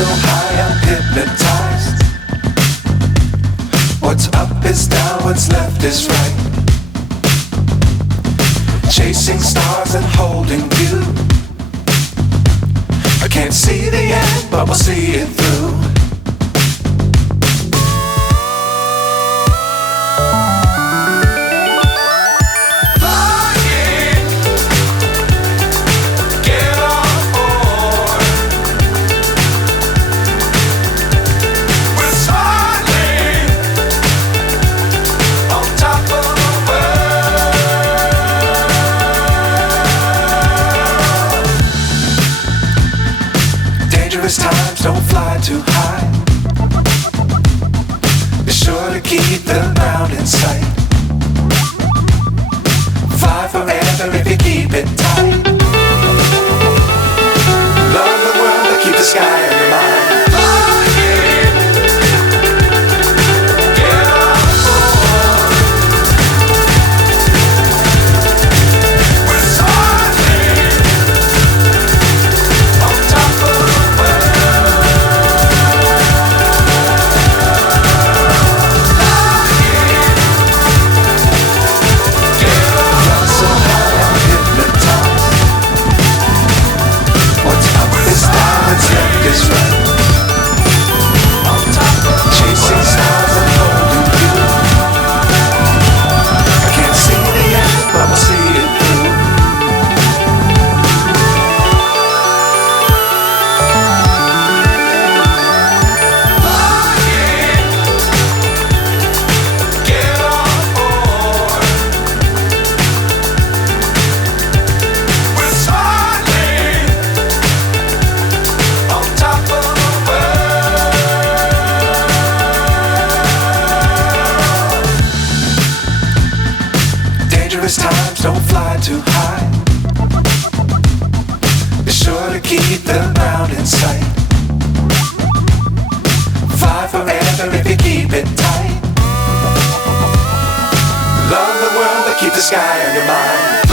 so high I'm hypnotized. What's up is down, what's left is right. Chasing stars and holding you. I can't see the end, but we'll see it through. Times don't fly too high. Be sure to keep the ground in sight. Fly forever if you keep it tight. Love the world, but keep the sky on your mind. Times don't fly too high. Be sure to keep the ground in sight. Fly forever if you keep it tight. Love the world, but keep the sky on your mind.